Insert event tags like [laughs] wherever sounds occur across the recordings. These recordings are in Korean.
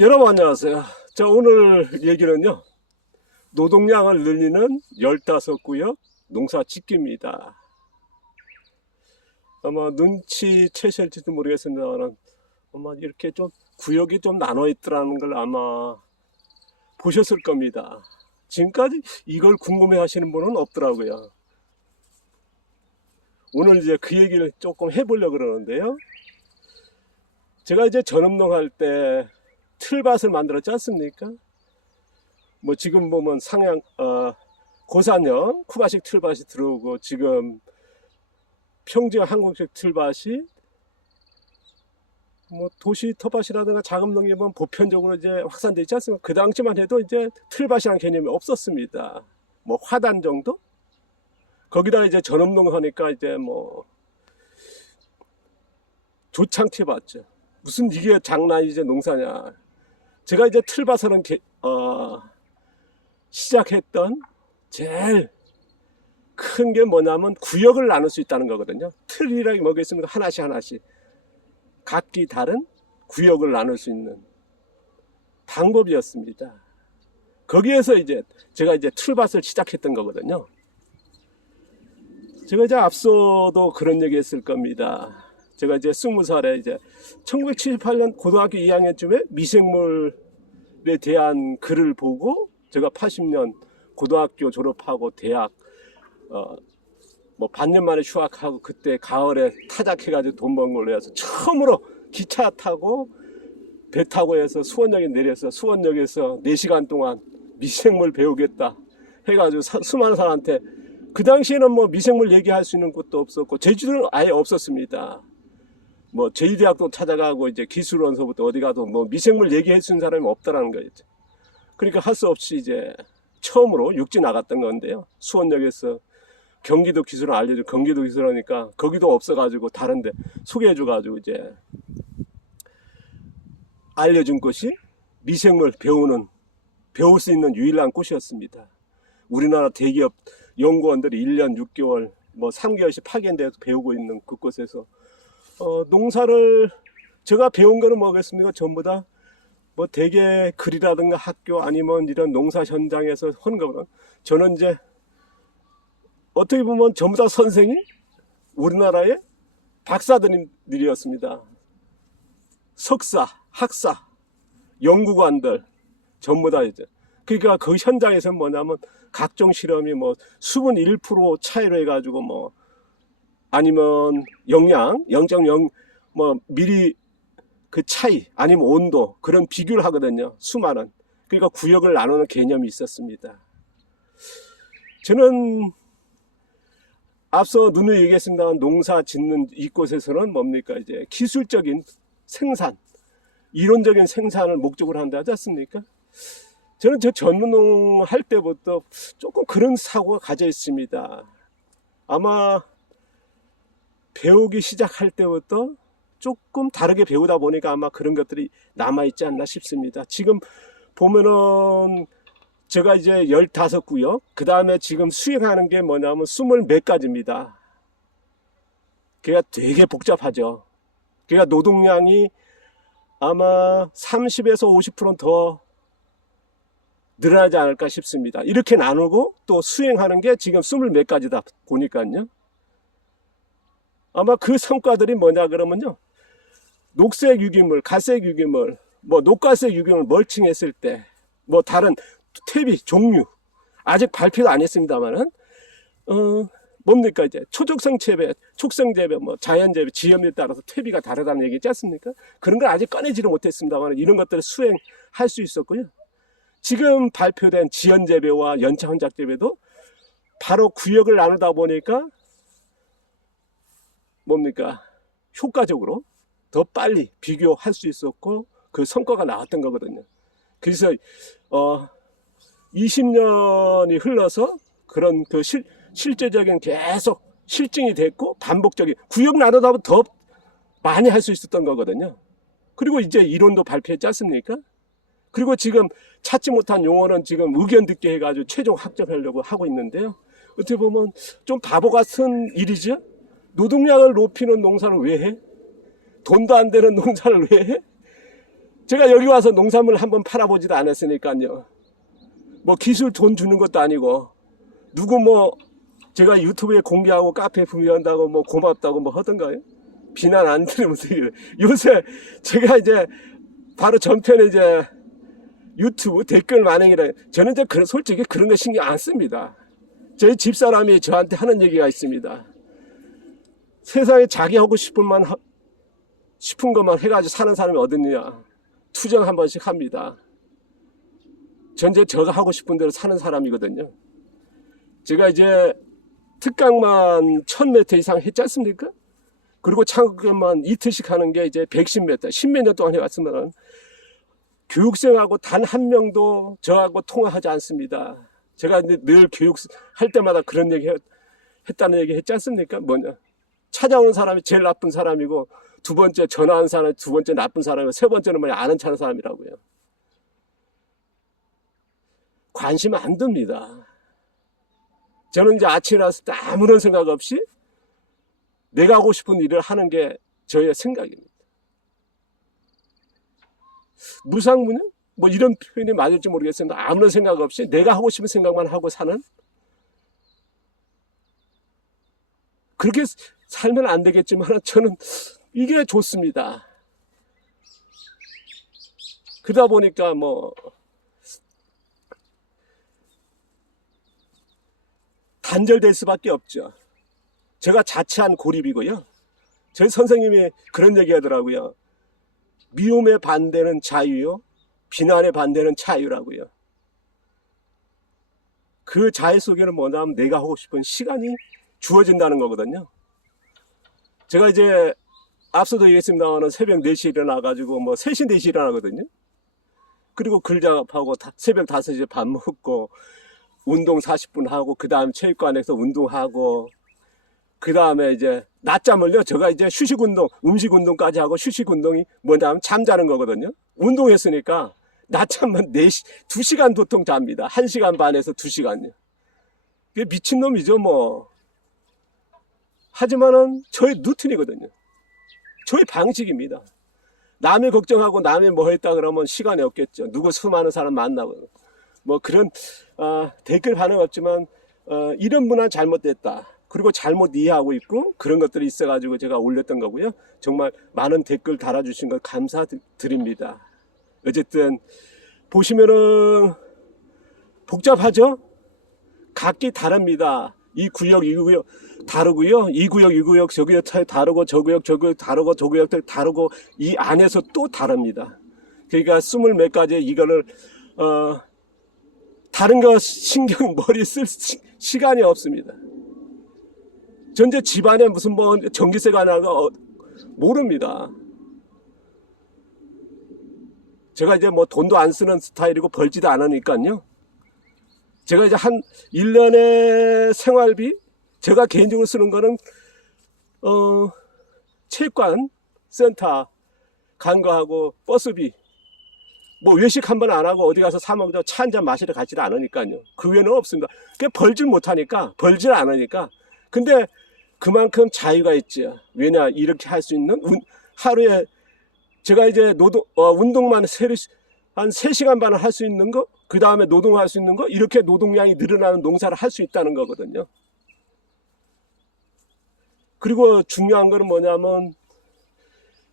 여러분 안녕하세요. 자 오늘 얘기는요. 노동량을 늘리는 15구역 농사 짓기입니다. 아마 눈치채실지도 모르겠습니다만 아마 이렇게 좀 구역이 좀 나눠 있더라는 걸 아마 보셨을 겁니다. 지금까지 이걸 궁금해 하시는 분은 없더라고요. 오늘 이제 그 얘기를 조금 해보려고 그러는데요. 제가 이제 전업농 할때 틀밭을 만들었지 않습니까? 뭐 지금 보면 상향, 어, 고산형 쿠바식 틀밭이 들어오고 지금 평지와 한국식 틀밭이 뭐 도시 텃밭이라든가 자금농협은 보편적으로 이제 확산돼 있지 않습니까? 그 당시만 해도 이제 틀밭이라는 개념이 없었습니다. 뭐 화단 정도? 거기다 이제 전업농 하니까 이제 뭐 조창티 봤죠. 무슨 이게 장난이 이제 농사냐. 제가 이제 틀밭으로는 개- 어, 시작했던 제일 큰 게 뭐냐면 구역을 나눌 수 있다는 거거든요. 틀이라기 뭐겠습니까? 하나씩 하나씩. 각기 다른 구역을 나눌 수 있는 방법이었습니다. 거기에서 이제 제가 이제 틀밭을 시작했던 거거든요. 제가 이제 앞서도 그런 얘기 했을 겁니다. 제가 이제 스무 살에 이제 1978년 고등학교 2학년쯤에 미생물에 대한 글을 보고 제가 80년 고등학교 졸업하고 대학 어 뭐 반년 만에 휴학하고 그때 가을에 타작해가지고 돈 번 걸로 해서 처음으로 기차 타고 배 타고 해서 수원역에 내려서 수원역에서 4시간 동안 미생물 배우겠다 해가지고 사- 수많은 사람한테 그 당시에는 뭐 미생물 얘기할 수 있는 곳도 없었고 제주도는 아예 없었습니다. 뭐 제2대학도 찾아가고 이제 기술원서부터 어디 가도 뭐 미생물 수 있는 사람이 없다라는 거죠. 그러니까 할 수 없이 이제 처음으로 육지 나갔던 건데요. 수원역에서 경기도 기술을 알려줘 경기도 기술하니까 거기도 없어가지고 다른데 소개해줘가지고 이제 알려준 곳이 미생물 배우는 배울 수 있는 유일한 곳이었습니다. 우리나라 대기업 연구원들이 1년 6개월 뭐 3개월씩 파견돼서 배우고 있는 그곳에서 어, 농사를 제가 배운 거는 뭐겠습니까? 전부 다 뭐 대개 글이라든가 학교 아니면 이런 농사 현장에서 하는 거보다 저는 이제 어떻게 보면 전부 다 선생이 우리나라의 박사들이었습니다. 석사, 학사, 연구관들 전부 다 이제 그러니까 그 현장에서 뭐냐면 각종 실험이 뭐 수분 1% 차이로 해가지고 뭐 아니면 영양 0.0 뭐 미리 그 차이 아니면 온도 그런 비교를 하거든요 수많은. 그러니까 구역을 나누는 개념이 있었습니다. 저는 앞서 눈을 얘기했습니다만 농사 짓는 이곳에서는 뭡니까? 이제 기술적인 생산 이론적인 생산을 목적으로 한다 하지 않습니까? 저는 저 전문농 할 때부터 조금 그런 사고가 가져 있습니다. 아마 배우기 시작할 때부터 조금 다르게 배우다 보니까 아마 그런 것들이 남아있지 않나 싶습니다. 지금 보면은 제가 이제 15구역, 그 다음에 지금 수행하는 게 뭐냐면 20몇 가지입니다. 그게 되게 복잡하죠. 그러니까 노동량이 아마 30에서 50%는 더 늘어나지 않을까 싶습니다. 이렇게 나누고 또 수행하는 게 지금 20몇 가지다 보니까요. 아마 그 성과들이 뭐냐 그러면요. 녹색 유기물, 갈색 유기물, 뭐 녹갈색 유기물 멀칭했을 때, 뭐 다른 퇴비 종류 아직 발표도 안 했습니다만은 어 뭡니까 이제 초적성 재배, 촉성 재배, 뭐 자연 재배, 지형에 따라서 퇴비가 다르다는 얘기 있지 않습니까? 그런 걸 아직 꺼내지를 못했습니다만 이런 것들을 수행할 수 있었고요. 지금 발표된 지연 재배와 연차 혼작 재배도 바로 구역을 나누다 보니까 뭡니까 효과적으로 더 빨리 비교할 수 있었고 그 성과가 나왔던 거거든요. 그래서 어 20년이 흘러서 그런 그 실, 실제적인 계속 실증이 됐고 반복적인 구역 나누다 보면 더 많이 할 수 있었던 거거든요. 그리고 이제 이론도 발표했지 않습니까? 그리고 지금 찾지 못한 용어는 지금 의견 듣게 해가지고 최종 학접하려고 하고 있는데요. 어떻게 보면 좀 바보 같은 일이죠. 노동량을 높이는 농사를 왜 해? 돈도 안 되는 [laughs] 농사를 왜 해? 제가 여기 와서 농산물 한번 팔아보지도 않았으니까요. 뭐 기술 돈 주는 것도 아니고 누구 뭐 제가 유튜브에 공개하고 카페 분배한다고 뭐 고맙다고 뭐 하던가요? 비난 안 들으면서. 요새 제가 이제 바로 전편에 이제 유튜브 댓글 만행이라 저는 이제 그런 솔직히 그런 거 신경 안 씁니다. 저희 집사람이 저한테 하는 얘기가 있습니다. 세상에 자기 하고 싶은 만 하- 싶은 것만 해가지고 사는 사람이 어딨냐? 투정 한 번씩 합니다. 전제 저가 하고 싶은 대로 사는 사람이거든요. 제가 이제 특강만 1000m 이상 했지 않습니까? 그리고 창업만 이틀씩 하는 게 이제 110m, 10몇 년 동안 해왔으면 교육생하고 단 한 명도 저하고 통화하지 않습니다. 제가 늘 교육 할 때마다 그런 얘기 했, 했다는 얘기 했지 않습니까? 뭐냐. 찾아오는 사람이 제일 나쁜 사람이고 두 번째 전화한 사람이 두 번째 나쁜 사람이고 세 번째는 뭐냐 아는 차는 사람이라고요. 관심 안 듭니다. 저는 이제 아침에 일어났을 때 아무런 생각 없이 내가 하고 싶은 일을 하는 게 저의 생각입니다. 무상무능? 뭐 이런 표현이 맞을지 모르겠습니다. 아무런 생각 없이 내가 하고 싶은 생각만 하고 사는 그렇게 살면 안 되겠지만 [laughs] 저는 이게 좋습니다. 그러다 보니까 뭐 단절될 수밖에 없죠. 제가 자체한 고립이고요. 저희 선생님이 그런 얘기 하더라고요. 미움의 반대는 자유요. 비난의 반대는 자유라고요. 그 자유 속에는 뭐냐면 내가 하고 싶은 시간이 주어진다는 거거든요. 제가 이제 앞서도 얘기했습니다만 새벽 4시에 일어나가지고 뭐 3시, 4시에 일어나거든요. 그리고 글 작업하고 다- 새벽 5시에 밥 먹고 운동 40분 하고 그 다음 체육관에서 운동하고 그 다음에 이제 낮잠을요. 제가 이제 휴식 운동 음식 운동까지 하고 휴식 운동이 뭐냐면 잠자는 거거든요. 운동했으니까 낮잠은 4시 2시간 보통 잡니다. 1시간 반에서 2시간요. 그게 미친놈이죠 뭐 하지만은 저의 루틴이거든요 저의 방식입니다 남이 걱정하고 남이 뭐 했다 그러면 시간이 없겠죠 누구 수많은 사람 만나고 뭐 그런 어, 댓글 반응 없지만 어, 이런 문화 잘못됐다. 그리고 잘못 이해하고 있고 그런 것들이 있어가지고 제가 올렸던 거고요. 정말 많은 댓글 달아주신 걸 감사드립니다. 어쨌든 보시면은 복잡하죠? 각기 다릅니다. 이 구역 이 구역 다르고요. 이 구역 이 구역 저 구역 다르고 저 구역 저 구역 다르고 저 구역 다르고 이 안에서 또 다릅니다. 그러니까 스물 몇 가지 이거를 어 다른 거 신경 [laughs] 머리 쓸 시- 시간이 없습니다. 전체 집안에 무슨 뭐 전기세가 나가 어, 모릅니다. 제가 이제 뭐 돈도 안 쓰는 스타일이고 벌지도 않으니까요. 제가 이제 한 1년의 생활비 제가 개인적으로 쓰는 거는 어 체육관 센터 간 거하고 버스비 뭐 외식 한 번 안 하고 어디 가서 사 먹자 차 한 잔 마시러 가지를 않으니까요. 그 외에는 없습니다. 그 벌질 못하니까 벌질 않으니까. 근데 그만큼 자유가 있죠. 왜냐 이렇게 할 수 있는 운- 하루에 제가 이제 노동 어, 운동만 세리, 한 3시간 반을 할 수 있는 거, 그 다음에 노동할 수 있는 거, 이렇게 노동량이 늘어나는 농사를 할 수 있다는 거거든요. 그리고 중요한 거는 뭐냐면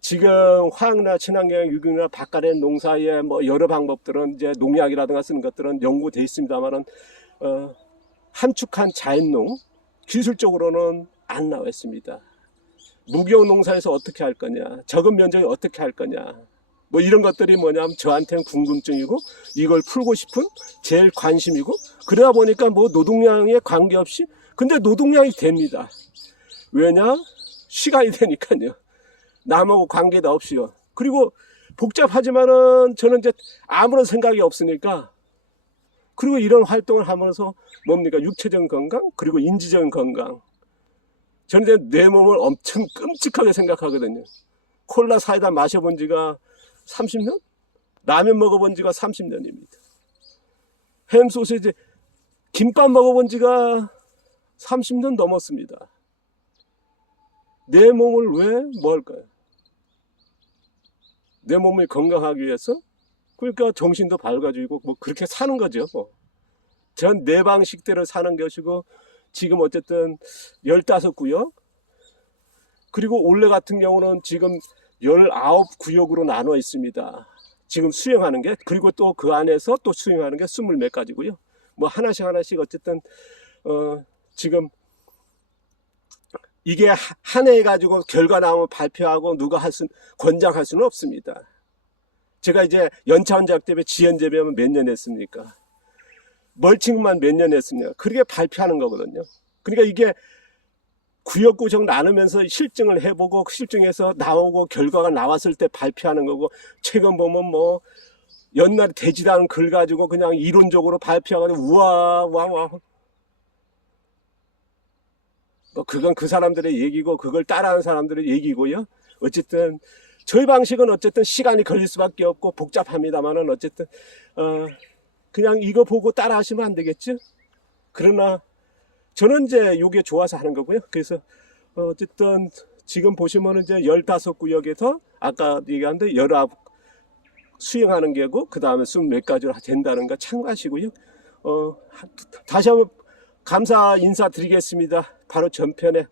지금 화학이나 친환경, 유기나 바깥의 농사의 뭐 여러 방법들은 이제 농약이라든가 쓰는 것들은 연구돼 있습니다만은 어, 함축한 자연농 기술적으로는 안 나와 있습니다. 무기형 농사에서 어떻게 할 거냐, 적은 면적에 어떻게 할 거냐, 뭐 이런 것들이 뭐냐면 저한테는 궁금증이고 이걸 풀고 싶은 제일 관심이고 그러다 보니까 뭐 노동량에 관계없이 근데 노동량이 됩니다. 왜냐? 시간이 [laughs] 되니까요. 남하고 관계도 없이요. 그리고 복잡하지만은 저는 이제 아무런 생각이 없으니까 그리고 이런 활동을 하면서 뭡니까 육체적인 건강 그리고 인지적인 건강 저는 내 몸을 엄청 끔찍하게 생각하거든요. 콜라 사이다 마셔본 지가 30년? 라면 먹어본 지가 30년입니다. 햄 소시지 김밥 먹어본 지가 30년 넘었습니다. 내 몸을 왜 뭐 할까요? 내 몸이 건강하기 위해서 그러니까 정신도 밝아지고 뭐 그렇게 사는 거죠. 뭐. 전 내 방식대로 사는 것이고 지금 어쨌든 15구역 그리고 올해 같은 경우는 지금 19 구역으로 나눠 있습니다. 지금 수행하는 게 그리고 또 그 안에서 또 수행하는 게 스물 몇 가지고요. 뭐 하나씩 하나씩 어쨌든 어 지금 이게 한 해 가지고 결과 나오면 발표하고 누가 할 수, 권장할 수는 없습니다. 제가 이제 연차 원작 때문에 지연 재배하면 몇 년 했습니까? 멀칭만 몇 년 했습니까? 그렇게 발표하는 거거든요. 그러니까 이게 구역구역 나누면서 실증을 해보고 실증해서 나오고 결과가 나왔을 때 발표하는 거고 최근 보면 뭐 옛날에 되지도 않은 글 가지고 그냥 이론적으로 발표하고 우와 와와 뭐 그건 그 사람들의 얘기고 그걸 따라하는 사람들의 얘기고요. 어쨌든 저희 방식은 어쨌든 시간이 걸릴 수밖에 없고 복잡합니다만은 어쨌든 어 그냥 이거 보고 따라하시면 안 되겠죠. 그러나 저는 이제 요게 좋아서 하는 거고요. 그래서 어, 어쨌든 지금 보시면은 이제 15구역에서 아까 얘기한 데19 수행하는 게고 그 다음에 숨몇 가지로 된다는 거 참고하시고요. 어, 하- 다시 한번 감사 인사드리겠습니다. 바로 전편에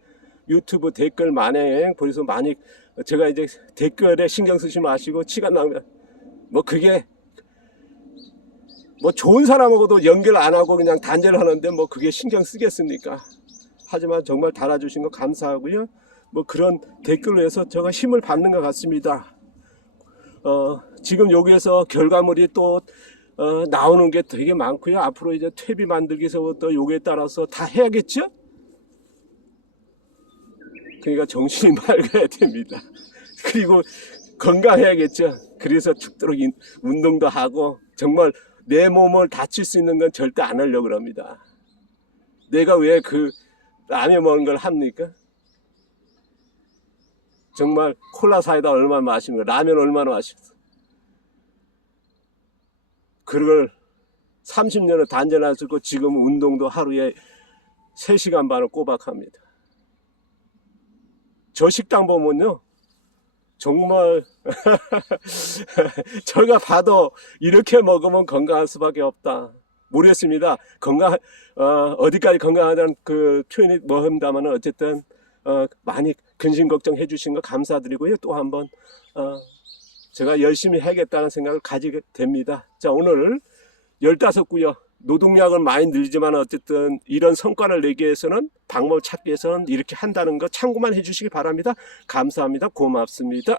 유튜브 댓글 만행 그래서 많이 제가 이제 댓글에 신경 쓰지 마시고 시간 낭비 뭐 그게 뭐 좋은 사람하고도 연결 안 하고 그냥 단절을 하는데 뭐 그게 신경 쓰겠습니까? 하지만 정말 달아주신 거 감사하고요. 뭐 그런 댓글로 해서 제가 힘을 받는 것 같습니다. 어, 지금 여기에서 결과물이 또 어, 나오는 게 되게 많고요. 앞으로 이제 퇴비 만들기서부터 요게 따라서 다 해야겠죠? 그러니까 정신이 [laughs] 맑아야 됩니다. 그리고 건강해야겠죠. 그래서 죽도록 인- 운동도 하고 정말 내 몸을 다칠 수 있는 건 절대 안 하려고 합니다. 내가 왜 그 라면 먹는 걸 합니까? 정말 콜라 사이다 얼마나 마시는 거, 라면 얼마나 마시는 거. 그걸 30년을 단전하시고 지금 운동도 하루에 3시간 반을 꼬박합니다. 저 식당 보면요. 정말 [laughs] 저희가 봐도 이렇게 먹으면 건강할 수밖에 없다. 모르겠습니다. 건강 어, 디까지 건강하다는 그 표현이 뭐합니다만은 어쨌든 어, 많이 근심 걱정해 주신 거 감사드리고요. 또 한번 어, 제가 열심히 해야겠다는 생각을 가지게 됩니다. 자 오늘 15구역 노동력은 많이 늘지만 어쨌든 이런 성과를 내기 위해서는 방법 찾기 위해서는 이렇게 한다는 거 참고만 해주시기 바랍니다. 감사합니다. 고맙습니다.